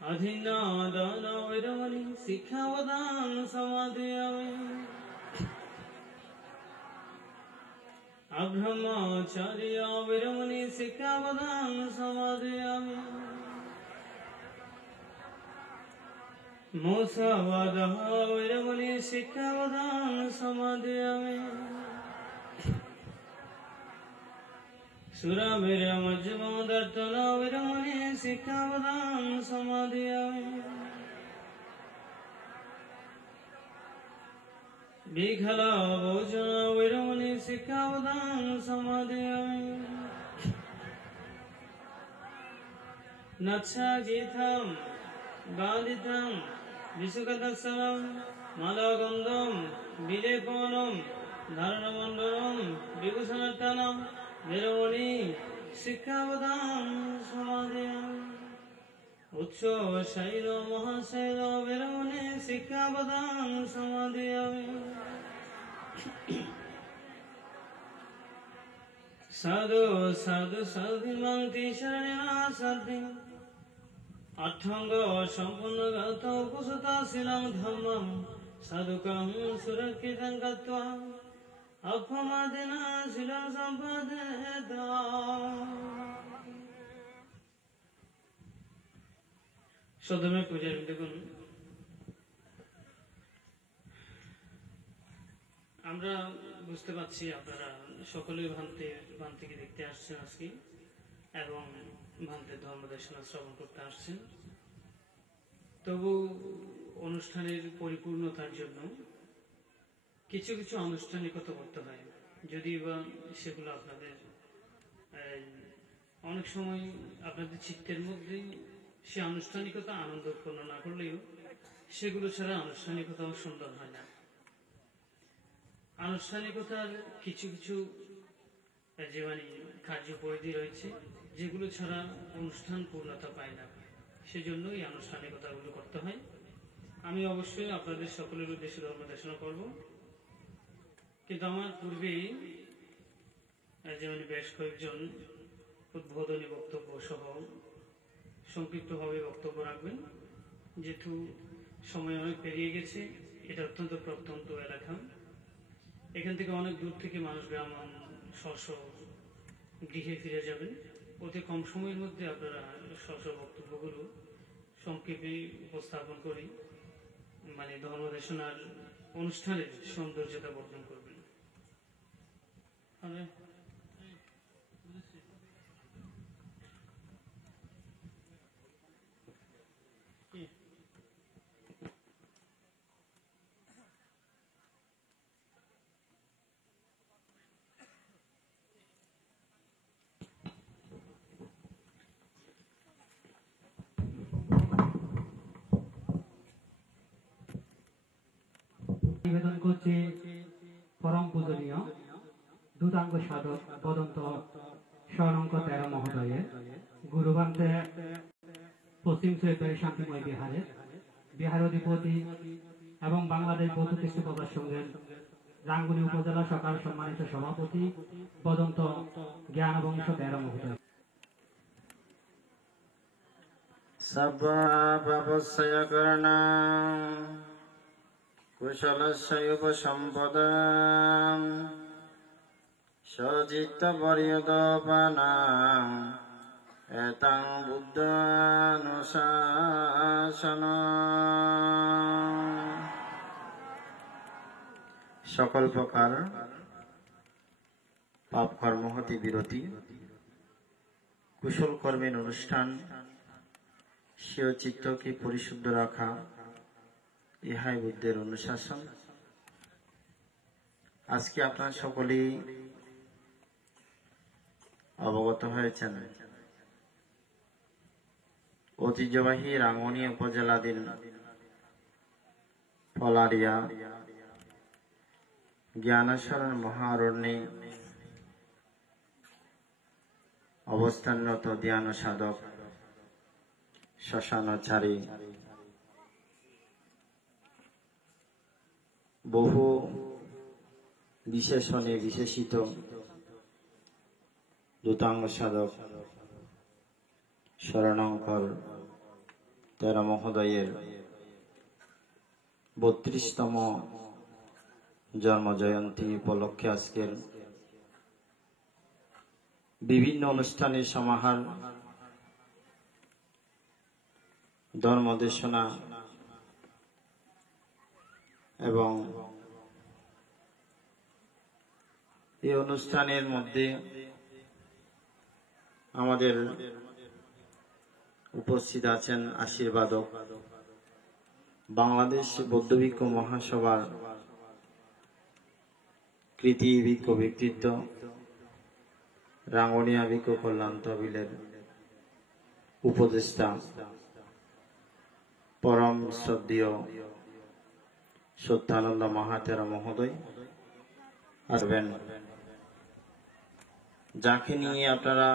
अधीना दान वैरमणि शिक्षावदान समाधियामि अब्रह्मचर्य वैरमणि शिक्षावदान समाधियामि मुसावादः वैरमणि शिक्षावदान समाधियामि सुराविरमज्जमदर्शन वैरमणि शिक्षावदान समाधियामि विखला भोजन वैरमणि शिक्षावदान समाधियामि नच्छागीतं गादितं विसुखदर्शनं मालागन्धं विलेपनं धारणमण्डलं विभूषणतनं वैरमणि शिक्षावदान समाधियामि उच्च शैल महाशैल वैरमणि शिक्षावदान समाधियामि साधु साधु साधिमन्ति शरणा साधि अठंग संपूर्ण गत कुसुताशीलं धम्मं साधुकं सुरक्षितं गत्वा अपमादेन शीलं सम्पदेत सदमे पूजा देखুন আমরা বুঝতে পারছি আপনারা সকলেই ভ্রান্তিকে দেখতে আসছেন আজকে এবং ভ্রান্তের ধর্মদেশনা শ্রবণ করতে আসছেন। তবু অনুষ্ঠানের পরিপূর্ণতার জন্য কিছু কিছু আনুষ্ঠানিকতা করতে হয়, যদিও বা সেগুলো আপনাদের অনেক সময় আপনাদের চিত্তের মধ্যে সে আনুষ্ঠানিকতা আনন্দপূর্ণ না করলেও সেগুলো ছাড়া আনুষ্ঠানিকতাও সুন্দর হয় না। আনুষ্ঠানিকতার কিছু কিছু যে কার্যপরিধি রয়েছে যেগুলো ছাড়া অনুষ্ঠান পূর্ণতা পায় না, সেজন্য এই আনুষ্ঠানিকতাগুলো করতে হয়। আমি অবশ্যই আপনাদের সকলের উদ্দেশ্যে ধর্ম দেশনা করব, কিন্তু আমার পূর্বেই বেশ কয়েকজন উদ্বোধনী বক্তব্য সহ সংক্ষিপ্তভাবে বক্তব্য রাখবেন। যেহেতু সময় অনেক পেরিয়ে গেছে, এটা অত্যন্ত প্রত্যন্ত এলাকা, এখান থেকে অনেক দূর থেকে মানুষ গ্রাম স্ব গৃহে ফিরে যাবেন। অতি কম সময়ের মধ্যে আপনারা স্ব বক্তব্যগুলো সংক্ষেপে উপস্থাপন করি ধর্মদেশনার অনুষ্ঠানের সৌন্দর্যতা বর্ধন করবেন। নিবেদন করছে পরম পূজনীয় দুতাঙ্গ সাধক পদন্ত স্বর্ণঙ্ক 13 মহোদয়ের গুরুবান্তে পশ্চিম সৈয়দবাড়ি শান্তিময় বিহার অধিপতি এবং বাংলাদেশ বৌদ্ধ কৃষ্টি প্রকাশ সংঘের রাঙ্গুনি উপজেলা সরকার সম্মানিত সভাপতি পদন্ত জ্ঞানবংশ 13 মহোদয়। कुशलस्योपसम्पदां सचित्तपर्यदपानां एतं बुद्धानुशासनम् সকল প্রকার পাপ কর্ম হতে বিরতি, কুশল কর্মের অনুষ্ঠান, স্বীয় চিত্তকে পরিশুদ্ধ রাখা, ইহাই বুদ্ধের অনুশাসন। আজকে আপনারা সকলেই অবগত হয়েছেন ঐতিহ্যবাহী রাঙ্গুনি উপজেলাধীন ফলারিয়া জ্ঞানেশ্বরণ মহারণ্যে অবস্থানরত ধ্যান সাধক শ্মশানচারী বহু বিশেষণে বিশেষিত দুতাঙ্গ সাধক শরণঙ্কর তেরো মহোদয়ের 32তম জন্ম জয়ন্তী উপলক্ষে আজকের বিভিন্ন অনুষ্ঠানের সমাহার, ধর্মদেশনা এবং এই অনুষ্ঠানের মধ্যে আমাদের উপস্থিত আছেন আশীর্বাদক বাংলাদেশ বৌদ্ধভিক্ষু মহাসভার কৃতি ভিক্ষু ব্যক্তিত্ব, রাঙ্গুনিয়া ভিক্ষু কল্যাণ তহবিলের উপদেষ্টা পরম শ্রদ্ধেয় সত্যানন্দ মহাতেরা মহোদয় আসবেন, যাকে নিয়ে আপনারা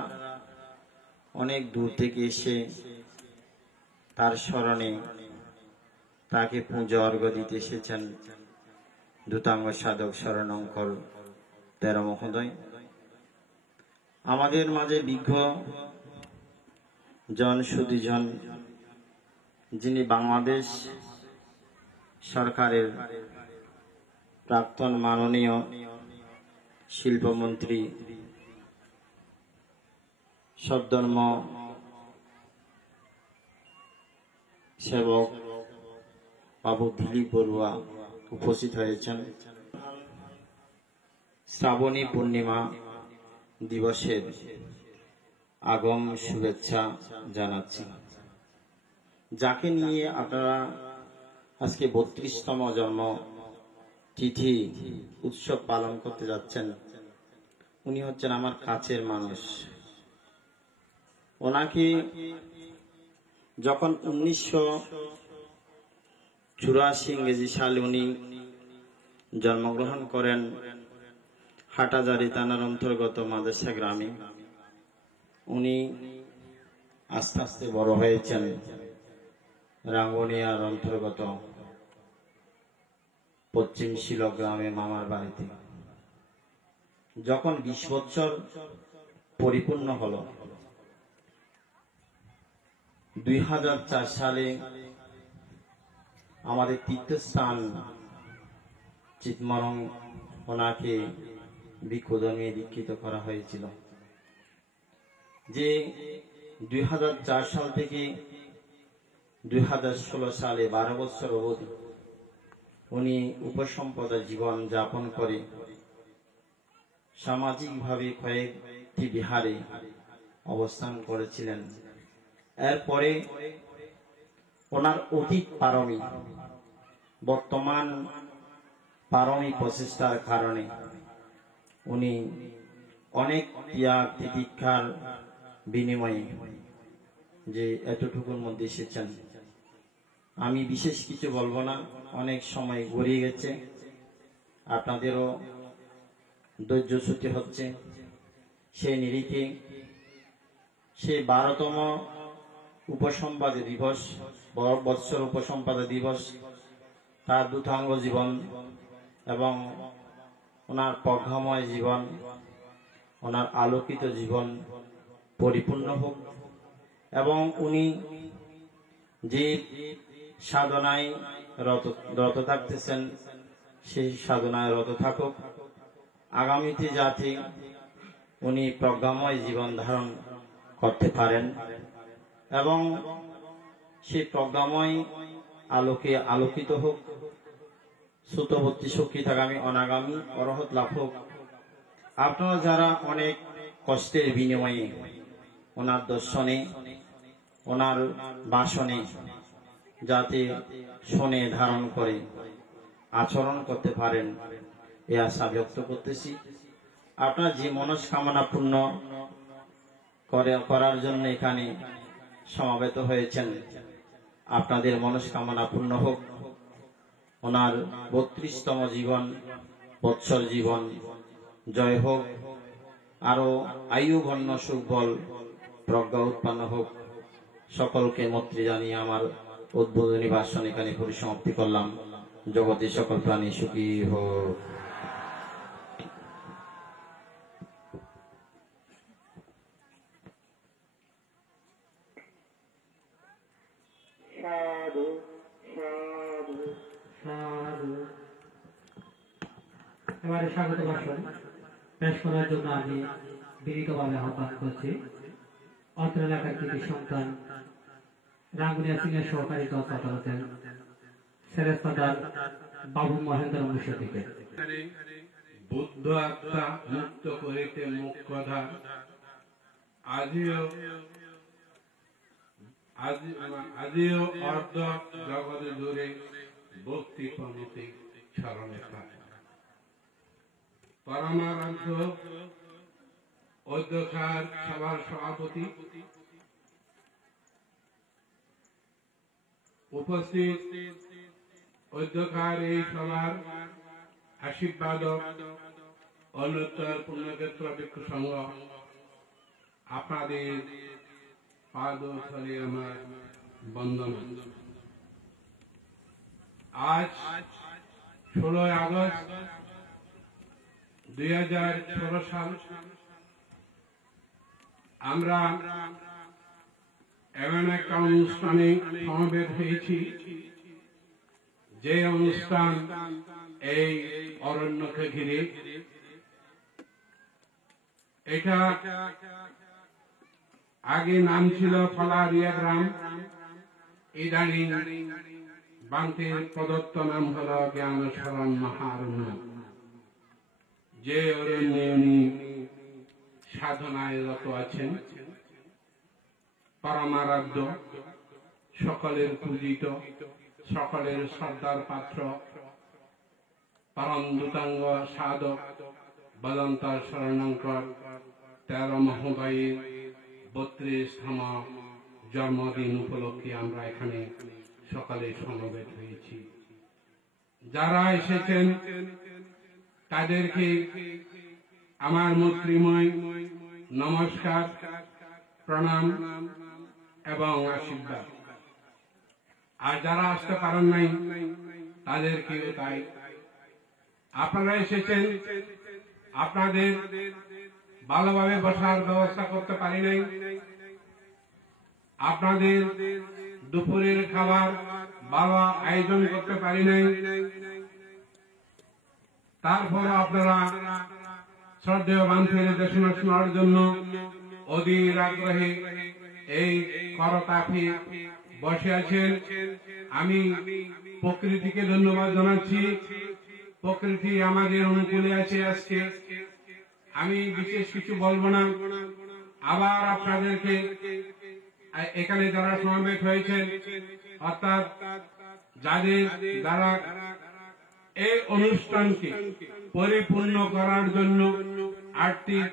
অনেক দূর থেকে এসে তার স্মরণে তাকে পূজা অর্ঘ্য দিতে এসেছেন ধূতাঙ্গ সাধক শরণঙ্কর তেরো মহোদয়। আমাদের মাঝে বিজ্ঞ জন সুধীজন, যিনি বাংলাদেশ সরকারের প্রাক্তন মাননীয় শিল্পমন্ত্রী সদ্ধর্ম সেবক বাবু দিলীপ বড়ুয়া উপস্থিত হয়েছেন। শ্রাবণী পূর্ণিমা দিবসের আগম শুভেচ্ছা জানাচ্ছি। যাকে নিয়ে আপনারা আজকে 32তম জন্ম তিথি উৎসব পালন করতে যাচ্ছেন, উনি হচ্ছেন আমার কাছের মানুষ। ওনাকে যখন 1984 ইংরেজি সালে উনি জন্মগ্রহণ করেন হাটাজারি থানার অন্তর্গত মাদ্রাসা গ্রামে, উনি আস্তে আস্তে বড় হয়েছেন রাঙ্গুনিয়ার অন্তর্গত পশ্চিম শিল গ্রামে মামার বাড়িতে। যখন 20 বছর পরিপূর্ণ হল, 2004 সালে আমাদের তীর্থস্থান চিতমরং ওনাকে ভিক্ষুধর্মে দীক্ষিত করা হয়েছিল। যে 2004 সাল থেকে 2016 সালে 12 বছর অবধি উনি উপসম্পদা জীবন যাপন করে সামাজিকভাবে কয়েকটি বিহারে অবস্থান করেছিলেন। এরপরে ওনার অতীত পারমী, বর্তমান পারমী প্রচেষ্টার কারণে উনি অনেক ত্যাগ তিতিক্ষার বিনিময়ে যে এতটুকুর মধ্যে এসেছেন। আমি বিশেষ কিছু বলবো না, অনেক সময় গড়িয়ে গেছে, আপনাদেরও ধৈর্যচ্যুতি হচ্ছে। সেই নিরিখে সেই 12তম উপসম্পাদা দিবস, বৎসর উপসম্পাদা দিবস, তার ধূতাঙ্গ জীবন এবং ওনার প্রজ্ঞাময় জীবন, ওনার আলোকিত জীবন পরিপূর্ণ হোক এবং উনি যে সাধনায় রত থাকতেছেন সেই সাধনায় রত থাকুক। আগামীতে যাতে উনি প্রজ্ঞাময় জীবন ধারণ করতে পারেন এবং সেই প্রজ্ঞাময় আলোকে আলোকিত হোক, শ্রুতবর্তী শক্তিতাগামী অনাগামী অরহত লাভ হোক। আপনারা যারা অনেক কষ্টের বিনিময়ে ওনার দর্শনে, ওনার বাসনে যাতে শোনে, ধারণ করে, আচরণ করতে পারেন, এ আশা ব্যক্ত করতেছি। আপনার যে মনস্কামনা পূর্ণ করার জন্য এখানে সমাবেত হয়েছেন, আপনাদের মনস্কামনা পূর্ণ হোক। ওনার 32তম জীবন, বৎসর জীবন জয় হোক, আরো আয়ু বর্ণ সুখ বল প্রজ্ঞা উৎপন্ন হোক। সকলকে মৈত্রী জানিয়ে আমার উদ্বোধনী ভাষণ এখানে পরিসমাপ্তি করলাম। জগতের সকল প্রাণী সুখী হোক। সাধু। এবারে স্বাগত ভাষণ পেশ করার জন্য আমি বিনীতভাবে আহ্বান করছি অত্র এলাকার কৃতি সন্তান রাঙ্গুনিয়া সিং এর সহকারী জজ আদালতের সেরেস্তাদার বাবু মহেন্দ্র মুশারফিকে। বুদ্ধ আত্মা মুক্ত করিতে মুখ্যধা আজিও অর্ধ জগৎ জুড়ে ভক্তি প্রণতি স্মরণে থাকে। পরমারাধ্য অধ্যক্ষার সভার সভাপতি, উপস্থিত অধ্যক্ষার এই সভার আশীর্বাদক অন্যতর পুণ্যক্ষেত্র ভিক্ষু সংঘ, আপনাদের পাদতলে আমার বন্দনা। আজ 16 আগস্ট 2016 সাল আমরা এমন একটা অনুষ্ঠানে সমবেত হয়েছি যে অনুষ্ঠান এই অরণ্যকে ঘিরে। এটা আগে নাম ছিল ফলারিয়া গ্রাম, ইদানিং বান্তির প্রদত্ত নাম হল জ্ঞান শরণ মহারণ্য। যে অরণ্যে উনি সাধনায় রত আছেন, পরমারাধ্য, সকলের পূজিত, সকলের শ্রদ্ধার পাত্র, পরম দূতাঙ্গ সাধক বদন্ত শরণঙ্কর 13 মহোদয়ের 32তম জন্মদিন উপলক্ষে আমরা এখানে সকালে সমবেত হয়েছি। যারা এসেছেন তাদেরকে আমার মৈত্রীময় নমস্কার, প্রণাম এবং আশীর্বাদ। আর যারা আসতে পারেন নাই তাদেরকেও তাই। আপনারা এসেছেন, আপনাদের ভালোভাবে বসার ব্যবস্থা করতে পারি নাই, আপনাদের দুপুরের খাবার ভালো আয়োজন করতে পারি নাই, তারপর আপনারা শ্রদ্ধেয় বান্তির দেশনা শোনার জন্য অধীর আগ্রহে এই করতাপে বসে আছেন। আমি প্রকৃতিকে ধন্যবাদ জানাচ্ছি। প্রকৃতি আমাদের অনুকূলে আছে আজকে। আমি বিশেষ কিছু বলবো না। আবার আপনাদেরকে এখানে যারা সমাবেত হয়েছেন, অর্থাৎ যারা এই অনুষ্ঠানকে পরিপূর্ণ করার জন্য আর্থিক,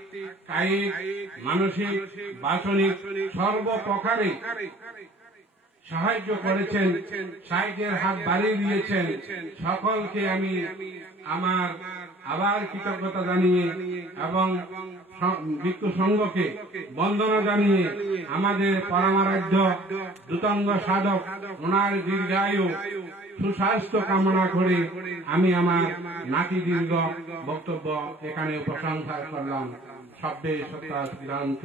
কায়িক, মানসিক, বাসনিক সর্বপ্রকারে সাহায্য করেছেন, সাহায্যের হাত বাড়িয়ে দিয়েছেন, সকলকে আমি আমার আবার কৃতজ্ঞতা জানিয়ে এবং ভিক্ষু সংঘকে বন্দনা জানিয়ে আমাদের পরমারাধ্য দূতাঙ্গ সাধক ওনার দীর্ঘায়ু সুস্বাস্থ্য কামনা করে আমি আমার নাতি দীর্ঘ বক্তব্য এখানে প্রশংসা করলাম। শব্দে সত্তা সিদ্ধান্ত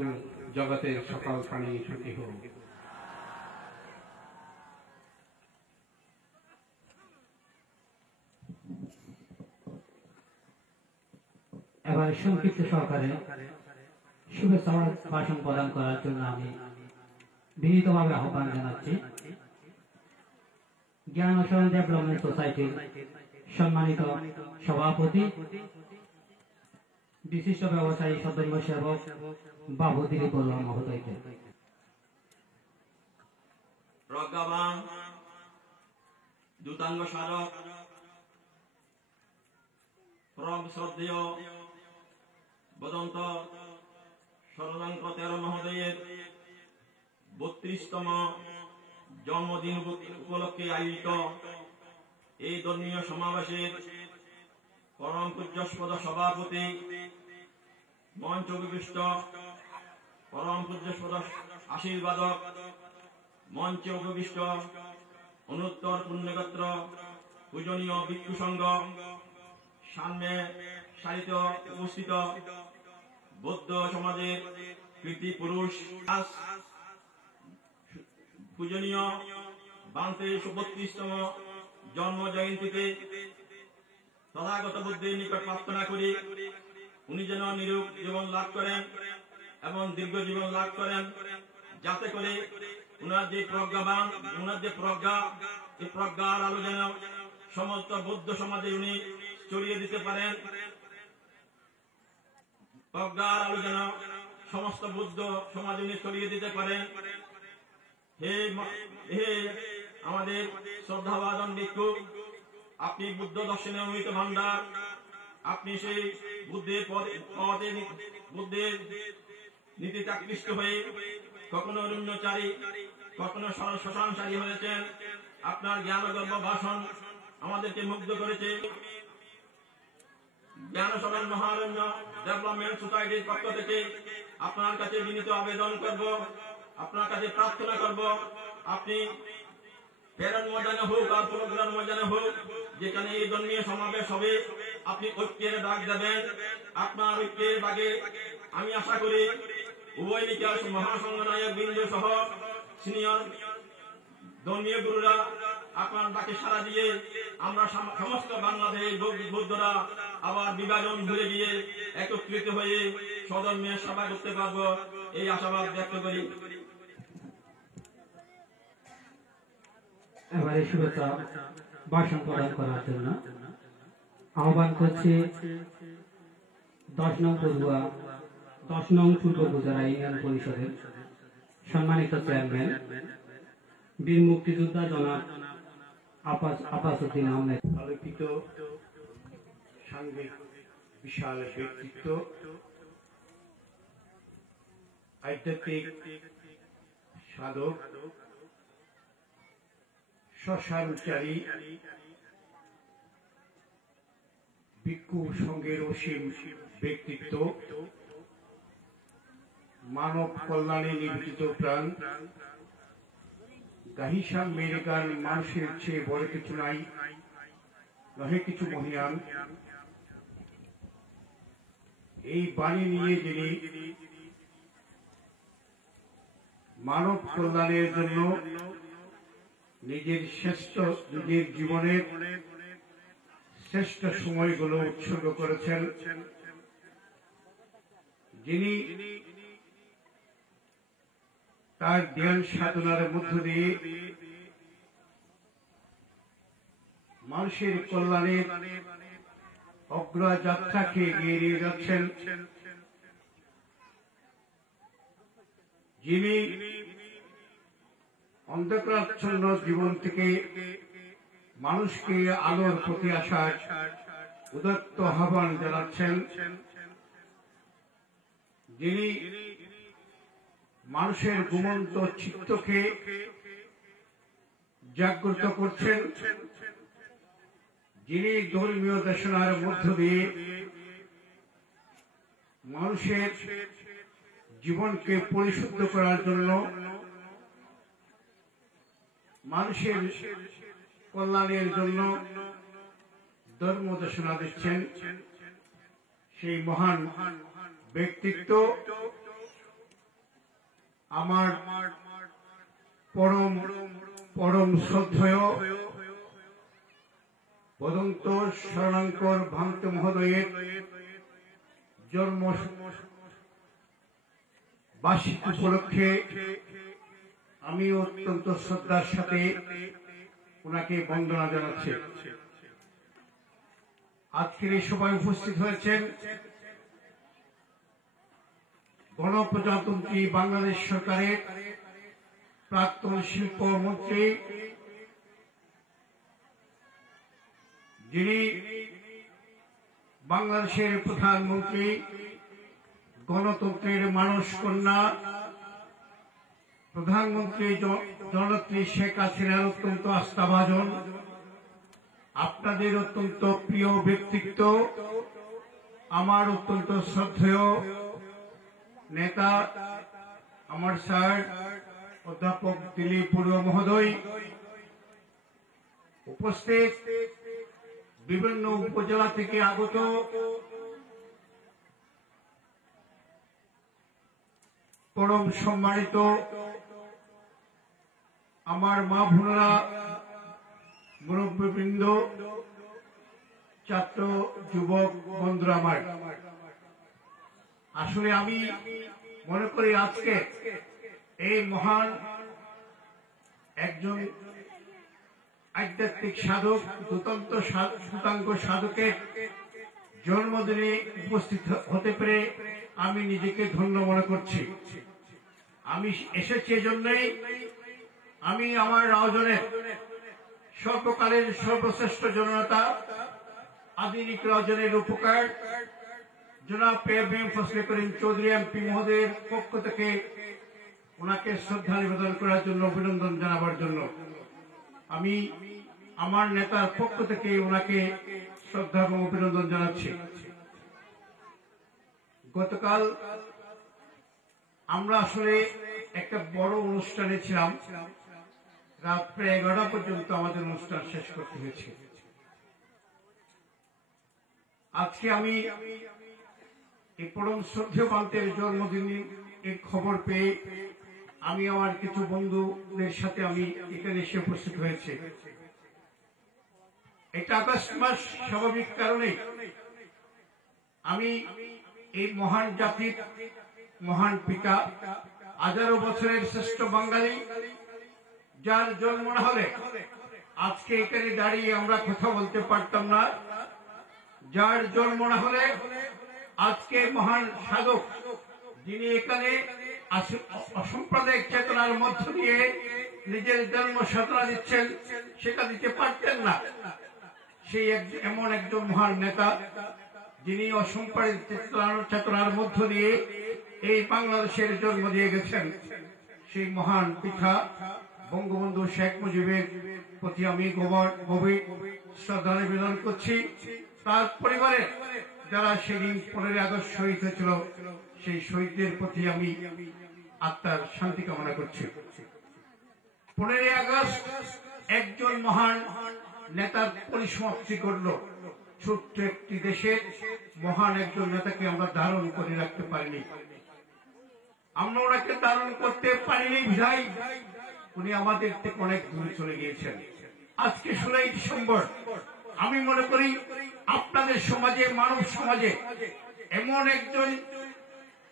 জগতের সকল প্রাণী সুখী হোক। এবার সংক্ষিপ্ত সহকারে শুভেচ্ছা ভাষণ প্রদান করার জন্য আমি বিনীতভাবে আহ্বান জানাচ্ছি জ্ঞান শরণ ডেভেলপমেন্ট সোসাইটির সম্মানিত সভাপতি, বিশিষ্ট ব্যবসায়ী সদস্য সেবক বাবু দিলীপ বড়ুয়া মহোদয়কে। প্রজ্ঞাবান দূতাঙ্গ সাধক পরম শ্রদ্ধেয় বদন্ত শরণাঙ্ক 13 মহোদয়ের 32তম জন্মদিন উপলক্ষে আয়োজিত এই ধর্মীয় সমাবেশের পরম পূজ্যস্পদ সভাপতি, মঞ্চ উপবিষ্ট পরম পূজ্যস্পদ আশীর্বাদক, মঞ্চে উপবিষ্ট অনুত্তর পুণ্যগোত্র পূজনীয় ভিক্ষু সংঘ, সামনে সারিত উপস্থিত বৌদ্ধ সমাজের কৃতি পুরুষ, পূজনীয় বাংলাদেশের 32তম জন্ম জয়ন্তীতে তথাগত বুদ্ধের নিকট প্রার্থনা করি উনি যেন নিরোগ জীবন লাভ করেন এবং দীর্ঘ জীবন লাভ করেন, যাতে করে উনার যে প্রজ্ঞাবান, উনার যে প্রজ্ঞা, এই প্রজ্ঞার আলো যেন সমস্ত বৌদ্ধ সমাজে উনি ছড়িয়ে দিতে পারেন। প্রজ্ঞার আলো যেন সমস্ত বৌদ্ধ সমাজে উনি ছড়িয়ে দিতে পারেন। হে আমাদের শ্রদ্ধাভাজন ভিক্ষু, আপনি বুদ্ধ দর্শনে অমৃত ভান্ডার, আপনি সেই বুদ্ধের বুদ্ধের নীতিতে আকৃষ্ট হয়ে কখনো অরণ্যচারী, কখনো শ্মশানচারী হয়েছেন। আপনার জ্ঞানগর্ভ ভাষণ আমাদেরকে মুগ্ধ করেছে। জ্ঞান সরণ মহারণ্য ডেভেলপমেন্ট সোসাইটির পক্ষ থেকে আপনার কাছে বিনীত আবেদন করব, আপনার কাছে প্রার্থনা করব, আপনি প্রেরণ ময়দানে হোক আর প্রোগ্রাম ময়দানে হোক, যেখানে এই ধর্মীয় সমাবেশ হবে, আপনি ঐক্যের ডাক দেবেন। আপনার ঐক্যের ডাকে আমি আশা করি উভয় নিকার মহাসংঘ নায়ক বৃন্দ সহ সিনিয়র ধর্মীয় গুরুরা আপনার ডাকে সাড়া দিয়ে আমরা সমস্ত বাংলাদেশ বৌদ্ধরা আবার বিভাজন ভুলে গিয়ে একত্রিত হয়ে স্বধর্মের সেবা করতে পারবো, এই আশাবাদ ব্যক্ত করি। এবারে শুভেচ্ছা ভাষণ প্রদান করার জন্য আহ্বান করছি 10 নং পড়ুয়া 10 নং পূর্ব গুজরা ইউনিয়ন পরিষদের সম্মানিত চেয়ারম্যান বীর মুক্তিযোদ্ধা জনাব আব্বাসউদ্দিন আহমেদ। আলোকিত সাংঘিক বিশাল ব্যক্তিত্ব, আধ্যাত্মিক সাধক, শ্মশানচারী, ভিক্ষু সংঘের অসীম ব্যক্তিত্ব, মানব কল্যাণে নিবেদিত প্রাণ, গাহিসা মেরিকার মানুষের চেয়ে বড় কিছু নাই, নহে কিছু মহিয়ান। এই বাণী নিয়ে যিনি মানব কল্যাণের জন্য নিজের জীবনের শ্রেষ্ঠ সময়গুলো উৎসর্গ করেছেন, যিনি তার ধ্যান সাধনার মধ্য দিয়ে মানুষের কল্যাণের অগ্রযাত্রাকে এগিয়ে নিয়ে যাচ্ছেন, যিনি অন্ধকারাচ্ছন্ন জীবন থেকে মানুষকে আলোর প্রতি আসার উদাত্ত আহ্বান জানাচ্ছেন, যিনি মানুষের ঘুমন্ত চিত্তকে জাগ্রত করছেন, যিনি ধর্মীয় দেশনার মধ্য দিয়ে মানুষের জীবনকে পরিশুদ্ধ করার জন্য, মানুষের কল্যাণের জন্য ধর্ম দেশনা দিচ্ছেন। সেই মহান ব্যক্তিত্ব আমার পরম পরম শ্রদ্ধেয় বদন্ত শরণাঙ্কর ভান্ত মহোদয়ের জন্ম বার্ষিক উপলক্ষে আমি অত্যন্ত শ্রদ্ধার সাথে ওনাকে বন্দনা জানাচ্ছি। আজকের এই সভায় উপস্থিত হয়েছেন গণপ্রজাতন্ত্রী বাংলাদেশ সরকারের প্রাক্তন শিল্পমন্ত্রী, যিনি বাংলাদেশের প্রধানমন্ত্রী, গণতন্ত্রের মানস কন্যা, প্রধানমন্ত্রী জননেত্রী শেখ হাসিনার অত্যন্ত আস্থাভাজন, আপনাদের অত্যন্ত প্রিয় ব্যক্তিত্ব, আমার অত্যন্ত শ্রদ্ধেয় নেতা, আমার স্যার অধ্যাপক দিলীপ বড়ুয়া মহোদয়, উপস্থিত বিভিন্ন উপজেলা থেকে আগত পরম সম্মানিত আমার মা বোনেরা, মুরব্বীবৃন্দ, ছাত্র যুবক বন্ধুরা আমার, আসলে আমি মনে করি আজকে এই মহান একজন আধ্যাত্মিক সাধক, সুতাঙ্গ সাধকের জন্মদিনে উপস্থিত হতে পেরে আমি নিজেকে ধন্য মনে করছি। আমি এসেছি এজন্যই, আমি আমার রাজনের সর্বকালের সর্বশ্রেষ্ঠ জননেতা আধুনিক রাজনের উপকার জনাব PM ফজলে করিম চৌধুরী MP মহোদয়ের পক্ষ থেকে ওনাকে শ্রদ্ধা নিবেদন করার জন্য, অভিনন্দন জানাবার জন্য আমি আমার নেতার পক্ষ থেকে ওনাকে শ্রদ্ধা এবং অভিনন্দন জানাচ্ছি। গতকাল আমরা আসলে একটা বড় অনুষ্ঠানে ছিলাম, রাত প্রায় 11টা পর্যন্ত আমাদের অনুষ্ঠান শেষ করতে হয়েছে। আজকে আমি এই পরম শ্রদ্ধেয় পান্তের জন্মদিনের খবর পেয়ে আমি আমার কিছু বন্ধুদের সাথে আমি এখানে এসে উপস্থিত হয়েছে। এটা আগস্ট মাস, স্বাভাবিক কারণে আমি এই মহান জাতির মহান পিতা, 1000 বছরের শ্রেষ্ঠ বাঙালি, যার জন্ম না হলে আজকে এখানে দাঁড়িয়ে আমরা কথা বলতে পারতাম না, যার জন্ম না হলে আজকে মহান সাধক যিনি এখানে অসাম্প্রদায়িক চেতনার মধ্য দিয়ে নিজের জন্ম সাধনা দিচ্ছেন, সেটা দিতে পারতেন না। সেই এমন একজন মহান নেতা যিনি অসাম্প্রদায়িক চেতনার মধ্য দিয়ে এই বাংলাদেশের জন্ম দিয়ে গেছেন, সেই মহান পিতা বঙ্গবন্ধু শেখ মুজিবের প্রতি আমি গভীর শ্রদ্ধা নিবেদন করছি। তার পরিবারে যারা সেদিন 15 আগস্ট শহীদ হয়েছিল, সেই শহীদদের প্রতি আমি আত্মার শান্তি কামনা করছি। 15 আগস্ট একজন মহান নেতার পরিসমাপ্তি করল। ছোট্ট একটি দেশের মহান একজন নেতাকে আমরা ধারণ করে রাখতে পারিনি, আমরা ওনাকে ধারণ করতে পারিনি বিধায় উনি আমাদের থেকে অনেক দূরে চলে গিয়েছেন। আজকে 16 ডিসেম্বর আমি মনে করি আপনাদের সমাজে, মানব সমাজে এমন একজন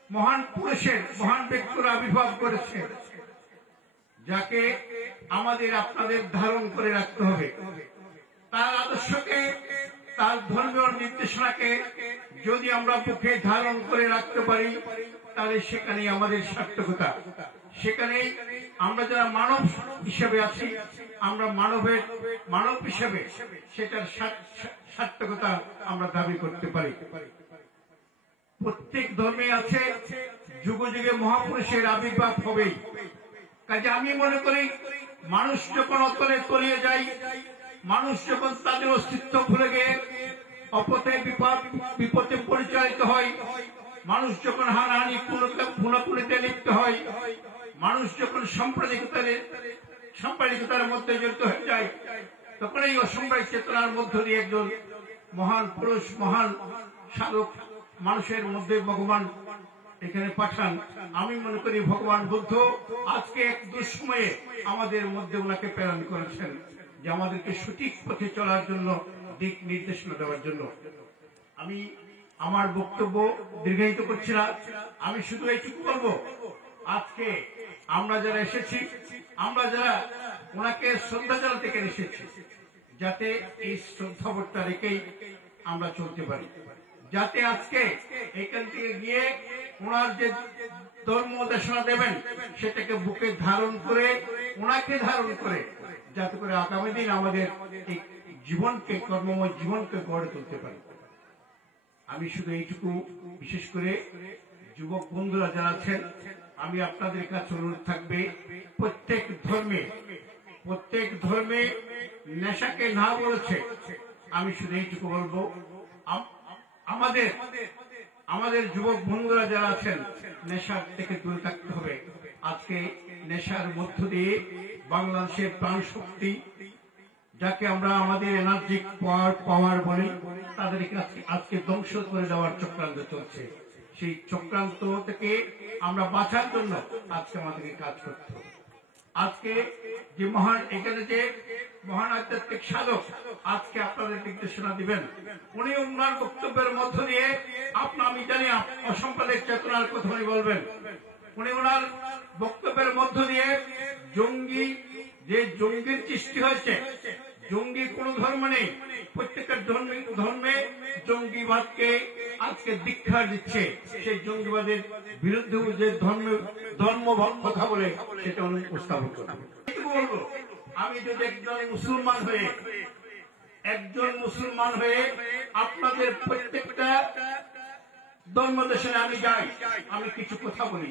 মহান পুরুষের, মহান ব্যক্তির আবির্ভাব করেছে, যাকে আমাদের আপনাদের ধারণ করে রাখতে হবে। তার আদর্শকে, তার ধর্মীয় নির্দেশনাকে যদি আমরা বুকে ধারণ করে রাখতে পারি, তাহলে সেখানেই আমাদের সার্থকতা। সেখানেই আমরা যারা মানব হিসেবে আছি, আমরা মানব হিসেবে সেটার সার্থকতা আমরা দাবি করতে পারি। প্রত্যেক ধর্মে আছে যুগে যুগে মহাপুরুষের আবির্ভাব হবেই। কাজে আমি মনে করি মানুষ যখন অতলে তলিয়ে যায়, মানুষ যখন তাদের অস্তিত্ব ভুলে গিয়ে অপথে বিপদে পরিচালিত হয়, মানুষ যখন হানাহানি খুনাখুনিতে লিপ্ত হয়, মানুষ যখন সাম্প্রদায়িকতার মধ্যে জড়িত হয়ে যায়, তখন এই অসাম্প্রদায়িক চেতনার মধ্য দিয়ে একজন মহান পুরুষ, মহান সাধক মানুষের মধ্যে ভগবান এখানে পাঠান। আমি মনে করি ভগবান বুদ্ধ আজকে এক দুঃসময়ে আমাদের মধ্যে ওনাকে প্রেরণ করেছেন, যে আমাদেরকে সঠিক পথে চলার জন্য, দিক নির্দেশনা দেওয়ার জন্য। আমি আমার বক্তব্য দীর্ঘায়িত করছি না, আমি শুধু এইটুকু বলবো, আজকে আমরা যারা এসেছি, আমরা যারা ওনাকে শ্রদ্ধা জানাতে এসেছি, যাতে এই শ্রদ্ধাবোধটা রেখেই আমরা চলতে পারি, যাতে আজকে এখান থেকে গিয়ে ওনার যে ধর্ম দেশনা দেবেন সেটাকে বুকে ধারণ করে, ওনাকে ধারণ করে, যাতে করে আগামী দিন আমাদের এই জীবনকে, কর্মময় জীবনকে গড়ে তুলতে পারি। আমি শুধু এইটুকু, বিশেষ করে যুবক বন্ধুরা যারা আছেন, আমি আপনাদের কাছে অনুরোধ থাকবে, প্রত্যেক ধর্মে নেশাকে না বলেছে। আমি শুধু এইটুকু বলবো, আমাদের যুবক বন্ধুরা যারা আছেন, নেশার থেকে দূরে থাকতে হবে। আজকে নেশার মধ্য দিয়ে বাংলাদেশের প্রাণ শক্তি, যাকে আমরা আমাদের এনার্জি পাওয়ার বলি, তাদেরকে আজকে ধ্বংস করে দেওয়ার চক্রান্ত চলছে। সেই চক্রান্ত থেকে আমরা বাঁচার জন্য আজকে আমাদেরকে কাজ করতে হবে। আজকে যে মহান এখানে যে মহান আধ্যাত্মিক সাধক আজকে আপনাদের নির্দেশনা দিবেন, উনি ওনার বক্তব্যের মধ্য দিয়ে আমি জানি অসাম্প্রদায়িক চেতনার কথা উনি বলবেন। উনি ওনার বক্তব্যের মধ্য দিয়ে যে জঙ্গির সৃষ্টি হয়েছে, জঙ্গি কোন ধর্ম নেই, প্রত্যেকের ধর্মে জঙ্গিবাদকে আজকে দীক্ষা দিচ্ছে। সেই জঙ্গিবাদের বিরুদ্ধে যে ধর্ম কথা বলে সেটা উনি উপস্থাপন করবেন। বলবো, আমি যদি একজন মুসলমান হয়ে আপনাদের প্রত্যেকটা ধর্মদেশে আমি যাই, আমি কিছু কথা বলি,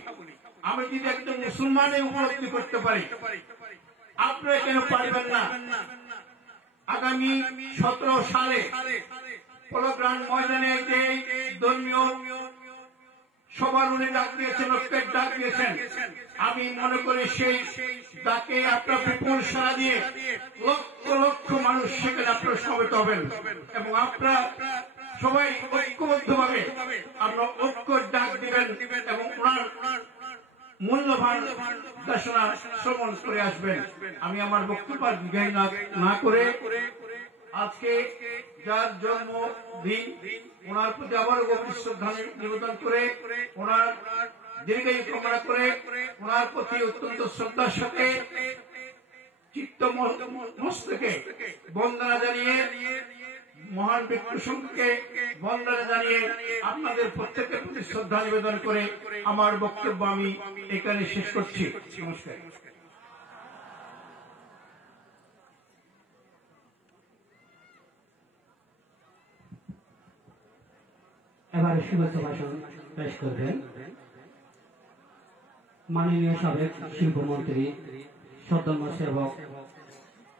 আমি যদি একজন মুসলমানে উপলব্ধি করতে পারি, আপনারা কেন পারবেন না? আগামী 17 সালে পলগ্রান ময়দানে যে ধর্মীয় সবার উনি ডাক দিয়েছেন, ঐক্যের ডাক দিয়েছেন, আমি মনে করি সেই ডাকে আপনার বিপুল সাড়া দিয়ে লক্ষ লক্ষ মানুষ সেখানে আপনারা সমবেত হবেন এবং আপনারা সবাই ঐক্যবদ্ধভাবে আপনার ঐক্য ডাক দিবেন এবং ওনার মূল্যবান দেশনা শ্রবণ করে আসবেন। আমি আমার বক্তব্য দীর্ঘায়ী না করে আজকে যার জন্মদিন, ওনার প্রতি আবারও গভীর শ্রদ্ধা নিবেদন করে, ওনার দীর্ঘায়ু কামনা করে, ওনার প্রতি অত্যন্ত শ্রদ্ধার সাথে চিত্ত মস্তকে বন্দনা জানিয়ে, মহান ব্যক্তি সংঘকে বন্দনা জানিয়ে আপনাদের প্রত্যেকের প্রতি শ্রদ্ধা নিবেদন করে আমার বক্তব্য আমি এখানে শেষ করছি। নমস্কার। এবারে শুভেচ্ছা ভাষণ পেশ করবেন মাননীয় সাবেক শিল্পমন্ত্রী সদস্য সেবক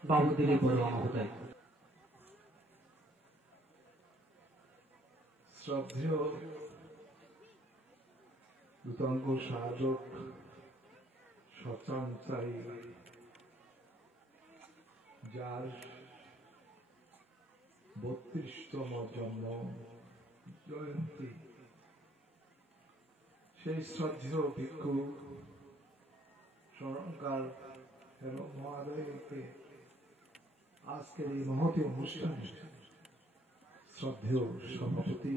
বাবু দিলীপ বড়ুয়া মহোদয়। শ্রদ্ধেয় দুতঙ্গ সাহায্যক সচাঞ্চারী, যার 32তম জন্ম জয়ন্তী, সেই শ্রদ্ধেয় ভিক্ষু স্মরণকার এবং মহাদয়কে আজকের এই মহতী অনুষ্ঠানে শ্রদ্ধেয় সভাপতি,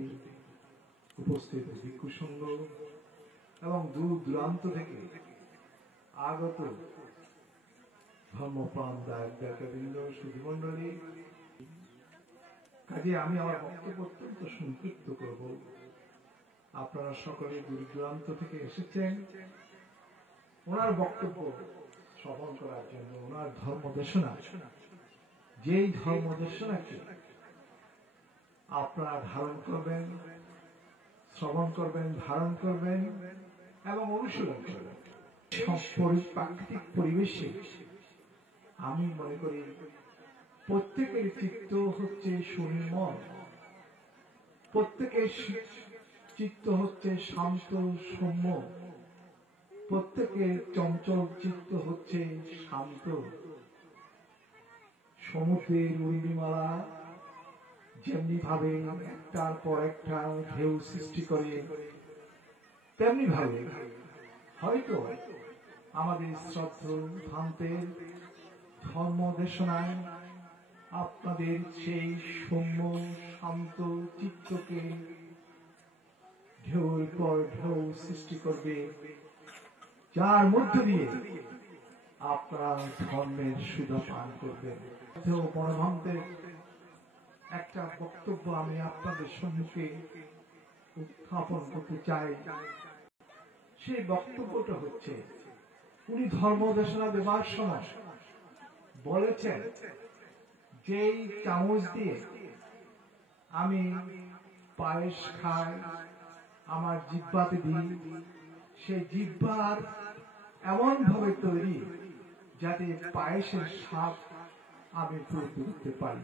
উপস্থিত ভিক্ষু সংঘ এবং দূর দূরান্ত থেকে আগত ধর্মপ্রাণ দায়িত্ববৃন্দ, সুধীমণ্ডলী, কাজে আমি আমার বক্তব্য অত্যন্ত সংক্ষিপ্ত করব। আপনারা সকলে দূর দূরান্ত থেকে এসেছেন ওনার বক্তব্য শ্রবণ করার জন্য। ওনার ধর্মদেশনা, যেই ধর্মদেশনাকে আপনারা ধারণ করবেন, শ্রবণ করবেন, ধারণ করবেন এবং অনুশীলন করবেন। প্রাকৃতিক পরিবেশে আমি মনে করি প্রত্যেকের চিত্ত হচ্ছে সুনির্মল, প্রত্যেকের চিত্ত হচ্ছে শান্ত সৌম্য, প্রত্যেকের চঞ্চল চিত্ত হচ্ছে শান্ত। সমুদ্রের উর্মিমালা যেমনি ভাবে একটার পর একটা ঢেউ সৃষ্টি করে, তেমনি ভাবে হয়তো আমাদের শ্রদ্ধেয় ভান্তের ধর্মদেশনায় আপনাদের সেই সৌম্য শান্ত চিত্তকে ঢেউর পর ঢেউ সৃষ্টি করবে, যার মধ্য দিয়ে আপনারা ধর্মের সুধা পান করবেন। পরমহংসের একটা বক্তব্য আমি আপনাদের সম্মুখে উত্থাপন করতে চাই। সেই বক্তব্যটা হচ্ছে, উনি ধর্মদেশনা দেবার সময় বলেছেন, যেই চামচ দিয়ে আমি পায়েস খাই, আমার জিহ্বাতে দিই, সেই জিহ্বার এমন ভাবে তৈরি যাতে পায়েসের স্বাদ আমি উপলব্ধি করতে পারি,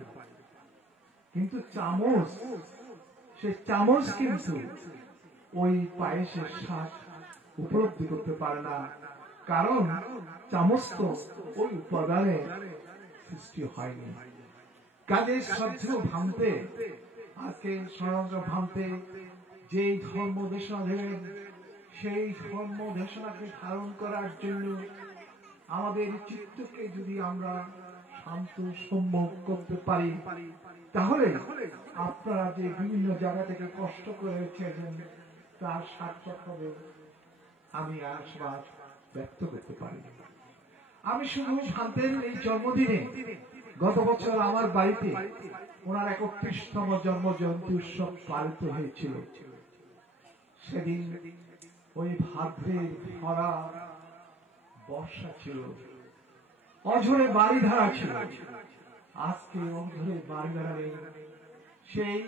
কিন্তু চামচ, সেই চামচ কিন্তু ওই পায়েসের স্বাদ উপলব্ধি করতে পারে না, কারণ চামচ তো ওই উপাদানে সৃষ্টি হয়নি। কাজে শ্রদ্ধেয় ভান্তে, আজকে স্মরণকার ভান্তে যেই ধর্ম দেশনা দেবেন, সেই ধর্ম দেশনাকে ধারণ করার জন্য আমাদের চিত্তকে যদি আমরা শান্ত সম্যক করতে পারি, তাহলে আপনারা যে বিভিন্ন জায়গা থেকে কষ্ট করেছেন তার সার্থক হবে, আমি আশীর্বাদ ব্যক্ত করতে পারি। আমি শুধু শান্তের এই জন্মদিনে গত বছর আমার বাড়িতে ওনার 31তম জন্ম জয়ন্তী উৎসব পালিত হয়েছিল। সেদিন ওই ভাদ্রের ভরা বর্ষা ছিল, অঝরে বাড়ি ধারা ছিল। আজকে অঝরে বাড়ি ধারা নেই, সেই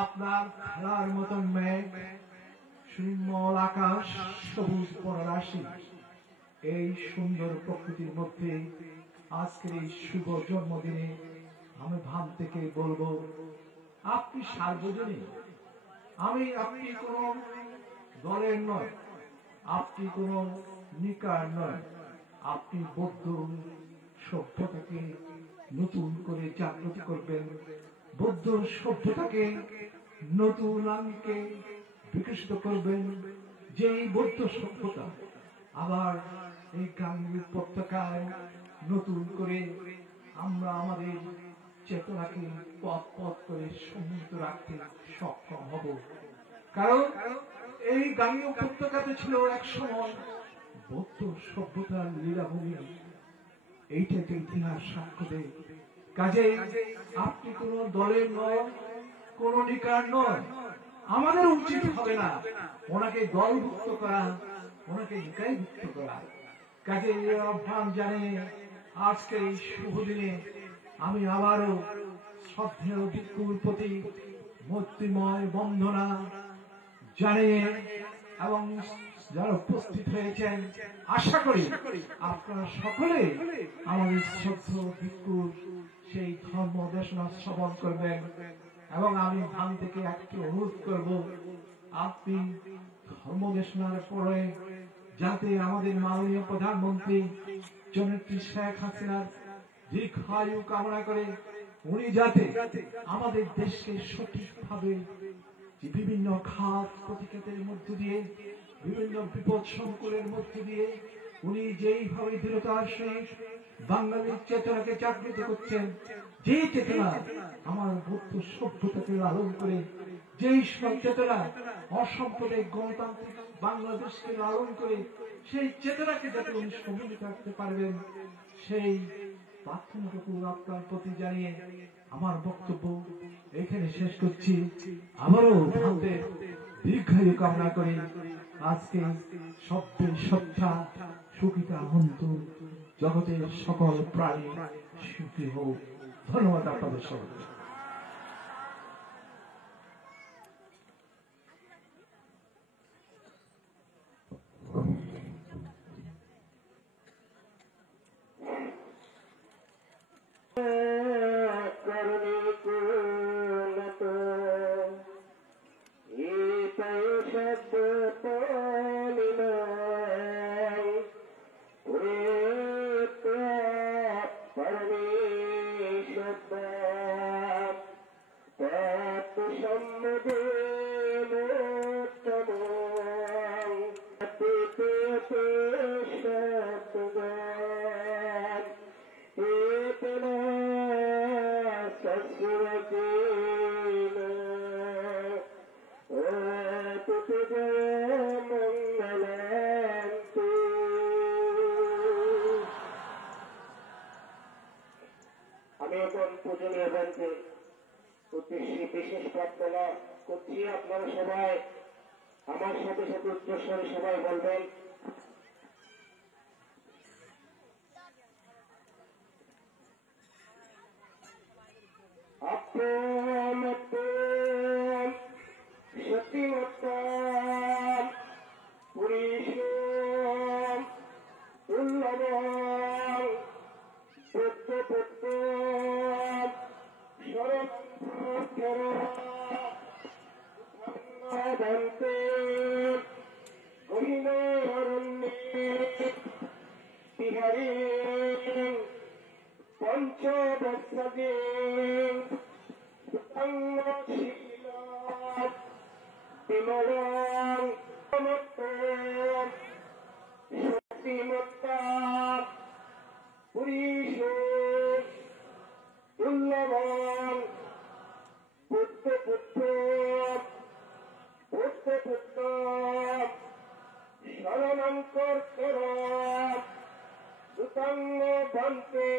আপনার খেলার মতন মেঘ, সুনির্মল আকাশ, সবুজ বনরাশি, এই সুন্দর প্রকৃতির মধ্যে আজকের এই শুভ জন্মদিনে আমি ভাব থেকে বলবো, আপনি সার্বজনীন। আপনি কোন দলের নয়, আপনি কোন নিকার নয়, আপনি বৌদ্ধ সভ্যতাকে নতুন করে জাগ্রত করবেন, বৌদ্ধ সভ্যতাকে নতুন আঙ্গিকে বিকশিত করবেন। যে বৌদ্ধ সভ্যতা আবার এই গাঙ্গেয় উপত্যকায় নতুন করে আমরা আমাদের চেতনাকে পথ পথ করে সমৃদ্ধ রাখতে সক্ষম হব। কারণ এই গাঙ্গেয় উপত্যকাতে ছিল এক সময় বৌদ্ধ সভ্যতার লীলাভূমি, এইটাকে ইতিহাস সাক্ষ্য দেয়। কাজে আপনি কোন দলের নয়, কোন নিকার নয়, আমাদের উচিত হবে না ওনাকে দলভুক্ত করা, ওনাকে নিকায়ভুক্ত করা। কাজে আহ্বান জানিয়ে আজকে এই শুভ দিনে আমি আবারও শ্রদ্ধেয় ভিক্ষুর প্রতি মৈত্রীময় বন্দনা জানিয়ে এবং যারা উপস্থিত হয়েছেন, আশা করি আপনারা সকলে আমাদের শ্রদ্ধেয় ভিক্ষুর সেই ধর্ম দেশনা শ্রবণ করবেন। এবং আমি ধাম থেকে একটি অনুরোধ করব, আপনি ধর্ম দেশনার পরে যাতে আমাদের মাননীয় প্রধানমন্ত্রী জননেত্রী শেখ হাসিনার দীর্ঘায়ু কামনা করে উনি যাতে আমাদের দেশকে সঠিকভাবে বিভিন্ন খাত প্রতিঘাতের মধ্য দিয়ে, বিভিন্ন বিপদ সংকুলের মধ্য দিয়ে উনি যেইভাবে দৃঢ়তার সহিত বাঙালির চেতনাকে জাগ্রত করছেন, যে চেতনা আমার বৌদ্ধ সভ্যতাকে লালন করে, যেই চেতনা অসাম্প্রদায়িক গণতান্ত্রিক বাংলাদেশকে লালন করে, সেই চেতনাকে যাতে উনি সম্মিলিত রাখতে পারবেন, সেই প্রার্থনাটুকু আপনার প্রতি জানিয়ে আমার বক্তব্য এখানে শেষ করছি। আবারও ভারতের দীর্ঘায়ু কামনা করে আজকে সত্যের সত্তা সুখিতা হন্ত জগতের সকল প্রাণী সুখী হোক। ধন্যবাদ আপনাদের সবাইকে। আমি এখন পূজনীয় মঞ্চে উদ্দেশ্যে বিশেষ প্রার্থনা করছি। আপনারা সবাই আমার সাথে সাথে উচ্চস্বরে সবাই বলবেন, আপন আপন সত্যিমত্তম পুরীষম দুর্লভম বুদ্ধপুত্তম শরৎ গহিনরণ্যে বিহারী পঞ্চবৎসদে বিমলং বুদ্ধিমত্তা পুরীশুর তুল্যবান পুত্র শরণাঙ্কর কর সুতাঙ্গ বন্তে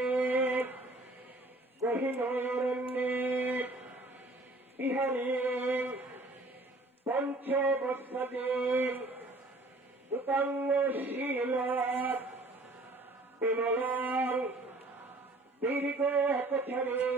গহিনয়রণ্যে বিহারী পঞ্চবৎসদীন সুতাঙ্গ শীল বিমলাং দীর্ঘ একছরে